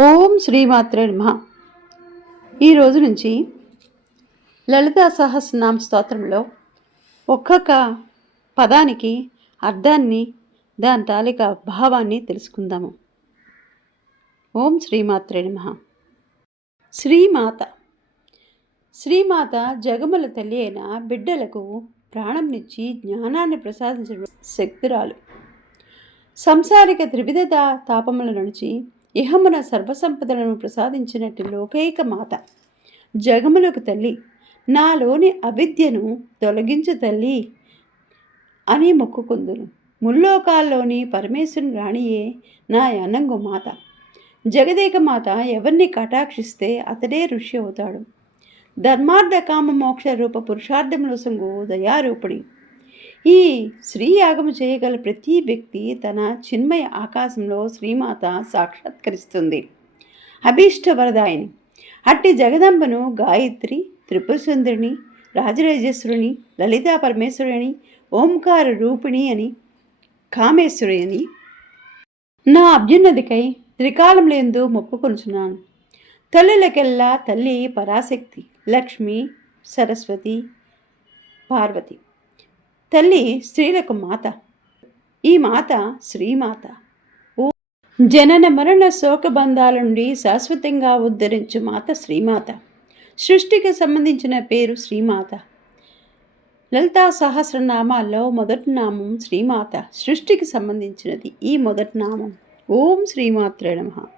ఓం శ్రీమాత్రే నమ. ఈ రోజు నుంచి లలితా సహస్రనామ స్తోత్రంలో ఒక్కొక్క పదానికి అర్థాన్ని దాని తాలిక భావాన్ని తెలుసుకుందాము. ఓం శ్రీమాత్రే నమ. శ్రీమాత. శ్రీమాత జగముల తల్లి అయిన బిడ్డలకు ప్రాణంనిచ్చి జ్ఞానాన్ని ప్రసాదించిన శక్తురాలు. సంసారిక త్రివిధ తాపముల నుంచి ఇహమున సర్వసంపదలను ప్రసాదించినట్టు లోకైక మాత. జగములకు తల్లి నాలోని అవిద్యను తొలగించు తల్లి అని మొక్కుకుందును. ముల్లోకాల్లోని పరమేశ్వరుని రాణియే నా అనంగు మాత. జగదేక మాత ఎవరిని కటాక్షిస్తే అతడే ఋషి అవుతాడు. ధర్మార్థ కామ మోక్ష రూప పురుషార్థముల సంగు దయారూపుడి ఈ శ్రీ యాగము చేయగల ప్రతి వ్యక్తి తన చిన్మయ ఆకాశంలో శ్రీమాత సాక్షాత్కరిస్తుంది. అభీష్ట వరదాయిని. అట్టి జగదంబను గాయత్రి త్రిపురసుందరిని రాజరాజేశ్వరుని లలితా పరమేశ్వరుని ఓంకార రూపిణి అని కామేశ్వరి అని నా అభ్యున్నతికై త్రికాలములందు మొక్కుకొనుచున్నాను. తల్లులకెల్లా తల్లి పరాశక్తి లక్ష్మి సరస్వతి పార్వతి. తల్లి స్త్రీలకు మాత. ఈ మాత శ్రీమాత. జనన మరణ శోకబంధాల నుండి శాశ్వతంగా ఉద్ధరించు మాత శ్రీమాత. సృష్టికి సంబంధించిన పేరు శ్రీమాత. లలితా సహస్రనామాల్లో మొదటి నామం శ్రీమాత. సృష్టికి సంబంధించినది ఈ మొదటి నామం. ఓం శ్రీమాత్రే నమః.